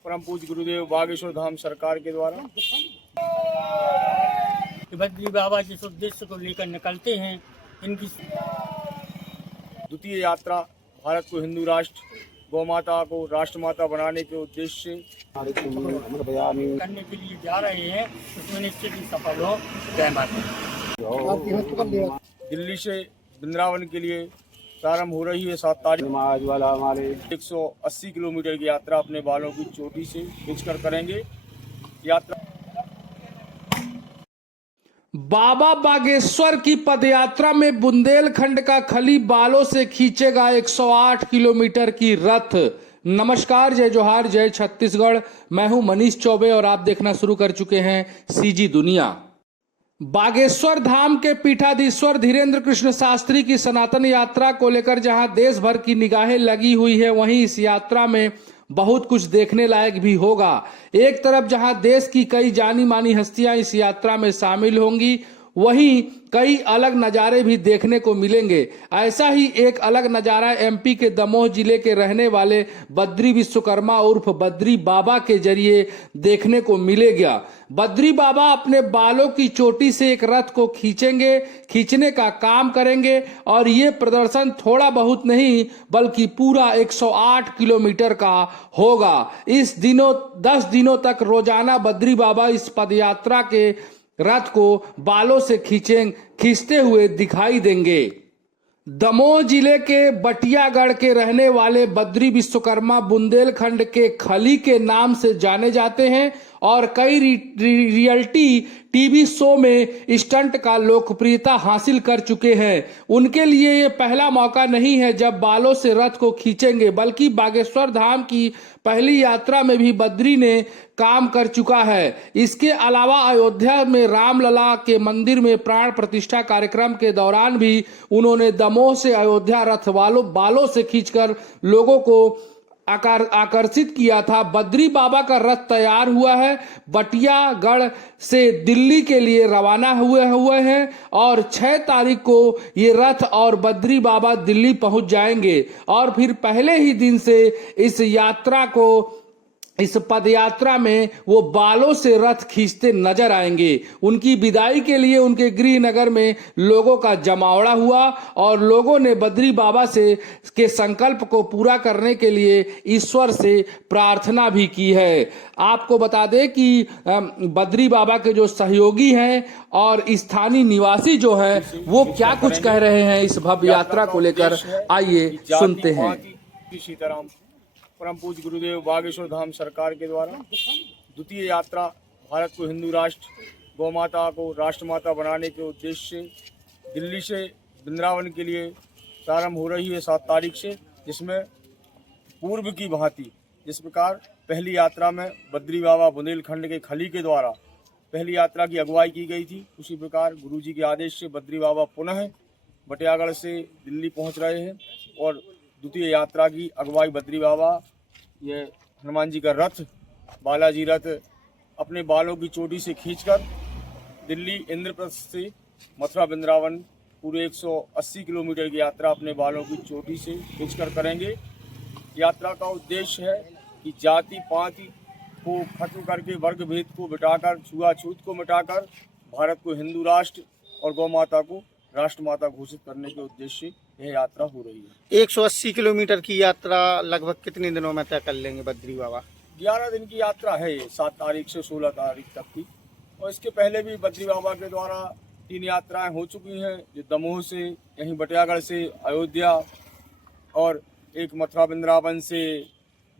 परम पूज्य गुरुदेव बागेश्वर धाम सरकार के द्वारा बद्री बाबा जिस उद्देश्य को लेकर निकलते हैं, इनकी द्वितीय यात्रा भारत को हिंदू राष्ट्र, गौ माता को राष्ट्रमाता बनाने के उद्देश्य से करने के लिए जा रहे हैं, उसमें निश्चित ही सफल हो। जय माता। दिल्ली से वृंदावन के लिए प्रारंभ हो रही है 7 तारीख। 180 किलोमीटर की यात्रा अपने बालों की चोटी से खींचकर करेंगे। यात्रा बाबा बागेश्वर की पदयात्रा में बुंदेलखंड का खली बालों से खींचेगा 108 किलोमीटर की रथ। नमस्कार, जय जोहार, जय छत्तीसगढ़। मैं हूं मनीष चौबे और आप देखना शुरू कर चुके हैं सीजी दुनिया। बागेश्वर धाम के पीठाधीश्वर धीरेन्द्र कृष्ण शास्त्री की सनातन यात्रा को लेकर जहां देश भर की निगाहें लगी हुई है, वहीं इस यात्रा में बहुत कुछ देखने लायक भी होगा। एक तरफ जहां देश की कई जानी मानी हस्तियां इस यात्रा में शामिल होंगी, वहीं कई अलग नज़ारे भी देखने को मिलेंगे। ऐसा ही एक अलग नज़ारा एमपी के दमोह जिले के रहने वाले बद्री विश्वकर्मा उर्फ बद्री बाबा के जरिए देखने को मिलेगा। बद्री बाबा अपने बालों की चोटी से एक रथ को खींचने का काम करेंगे और ये प्रदर्शन थोड़ा बहुत नहीं बल्कि पूरा 108 किलोमीटर का होगा। 10 दिनों तक रोजाना बद्री बाबा इस पदयात्रा के रथ को बालों से खींचते हुए दिखाई देंगे। दमोह जिले के बटियागढ़ के रहने वाले बद्री विश्वकर्मा बुंदेलखंड के खली के नाम से जाने जाते हैं और कई रियलिटी टीवी शो में स्टंट का लोकप्रियता हासिल कर चुके हैं। उनके लिए ये पहला मौका नहीं है जब बालों से रथ को खींचेंगे, बल्कि बागेश्वर धाम की पहली यात्रा में भी बद्री ने काम कर चुका है। इसके अलावा अयोध्या में रामलला के मंदिर में प्राण प्रतिष्ठा कार्यक्रम के दौरान भी उन्होंने दमोह से अयोध्या रथ बालों से खींचकर लोगों को आकर्षित किया था। बद्री बाबा का रथ तैयार हुआ है, बटियागढ़ से दिल्ली के लिए रवाना हुए हैं और 6 तारीख को ये रथ और बद्री बाबा दिल्ली पहुंच जाएंगे और फिर पहले ही दिन से इस पदयात्रा में वो बालों से रथ खींचते नजर आएंगे। उनकी विदाई के लिए उनके गृह नगर में लोगों का जमावड़ा हुआ और लोगों ने बद्री बाबा के संकल्प को पूरा करने के लिए ईश्वर से प्रार्थना भी की है। आपको बता दें कि बद्री बाबा के जो सहयोगी हैं और स्थानीय निवासी जो हैं, वो क्या कुछ कह रहे हैं इस भव्य यात्रा को लेकर, आइए सुनते हैं। सीताराम परम पूज्य गुरुदेव बागेश्वर धाम सरकार के द्वारा द्वितीय यात्रा भारत को हिंदू राष्ट्र, गौ माता को राष्ट्रमाता बनाने के उद्देश्य से दिल्ली से वृंदावन के लिए प्रारंभ हो रही है 7 तारीख से, जिसमें पूर्व की भांति जिस प्रकार पहली यात्रा में बद्री बाबा बुंदेलखंड के खली के द्वारा पहली यात्रा की अगुवाई की गई थी, उसी प्रकार गुरुजी के आदेश से बद्री बाबा पुनः बटियागढ़ से दिल्ली पहुंच रहे हैं और द्वितीय यात्रा की अगुवाई बद्री बाबा, ये हनुमान जी का रथ, बालाजी रथ अपने बालों की चोटी से खींचकर दिल्ली इंद्रप्रस्थ से मथुरा वृंदावन पूरे 180 किलोमीटर की यात्रा अपने बालों की चोटी से खींचकर करेंगे। यात्रा का उद्देश्य है कि जाति पाति को खत्म करके, वर्ग भेद को मिटाकर, छुआछूत को मिटाकर भारत को हिंदू राष्ट्र और गौ माता को राष्ट्रमाता घोषित करने के उद्देश्य यह यात्रा हो रही है। 180 किलोमीटर की यात्रा लगभग कितने दिनों में तय कर लेंगे बद्री बाबा? 11 दिन की यात्रा है ये, 7 तारीख से 16 तारीख तक की। और इसके पहले भी बद्री बाबा के द्वारा 3 यात्राएं हो चुकी हैं, जो दमोह से, यहीं बटियागढ़ से अयोध्या और एक मथुरा वृंदावन से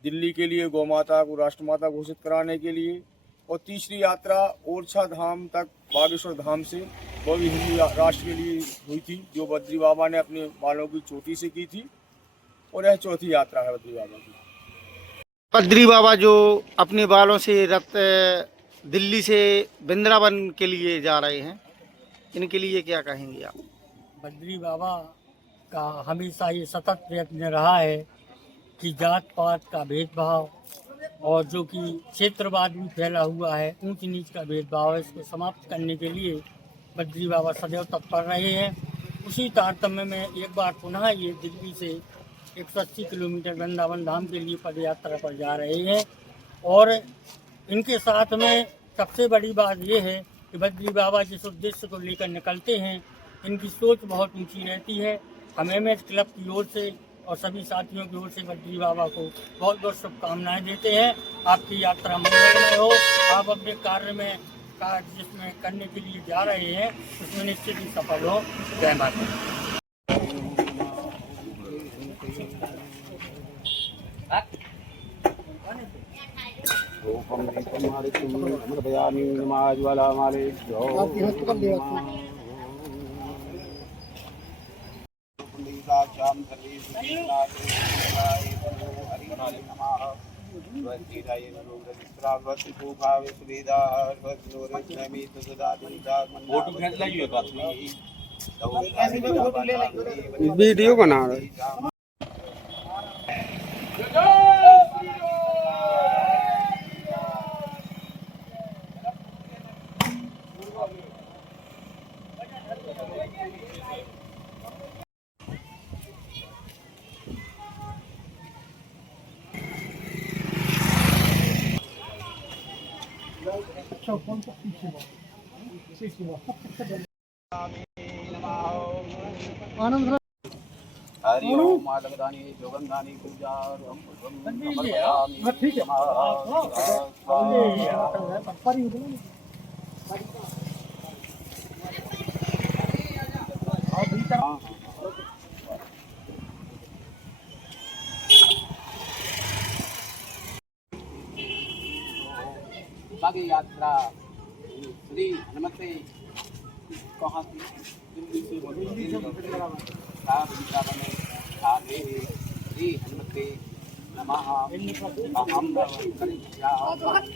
दिल्ली के लिए गौ माता को राष्ट्रमाता घोषित कराने के लिए, और तीसरी यात्रा ओरछा धाम तक बागेश्वर धाम से, वो भी हिंदू राष्ट्र के लिए हुई थी, जो बद्री बाबा ने अपने बालों की चोटी से की थी। और यह चौथी यात्रा है बद्री बाबा की। बद्री बाबा जो अपने बालों से रथ दिल्ली से वृंदावन के लिए जा रहे हैं, इनके लिए क्या कहेंगे आप? बद्री बाबा का हमेशा ये सतत प्रयत्न रहा है कि जात पात का भेदभाव और जो कि क्षेत्रवाद भी फैला हुआ है, ऊंच नीच का भेदभाव है, इसको समाप्त करने के लिए बद्री बाबा सदैव तत्पर रहे हैं। उसी तारतम्य में एक बार पुनः ये दिल्ली से 180 किलोमीटर वृंदावन धाम के लिए पद यात्रा पर जा रहे हैं। और इनके साथ में सबसे बड़ी बात ये है कि बद्री बाबा जिस उद्देश्य को लेकर निकलते हैं, इनकी सोच बहुत ऊंची रहती है। हम MS क्लब की ओर से और सभी साथियों की ओर से बद्री बाबा को बहुत बहुत शुभकामनाएं देते हैं। आपकी यात्रा मंगलमय हो। आप अपने कार्य जिसमें करने के लिए जा रहे हैं उसमें निश्चित ही सफल हो। जय माता दी। वीडियो बना रहे। हरि ओम मालगदानी जोगंधानी पूजा बागी यात्रा श्री हनुमते कहाँ से दिल्ली से श्री हनुमते नमः अहम करिष्यामि।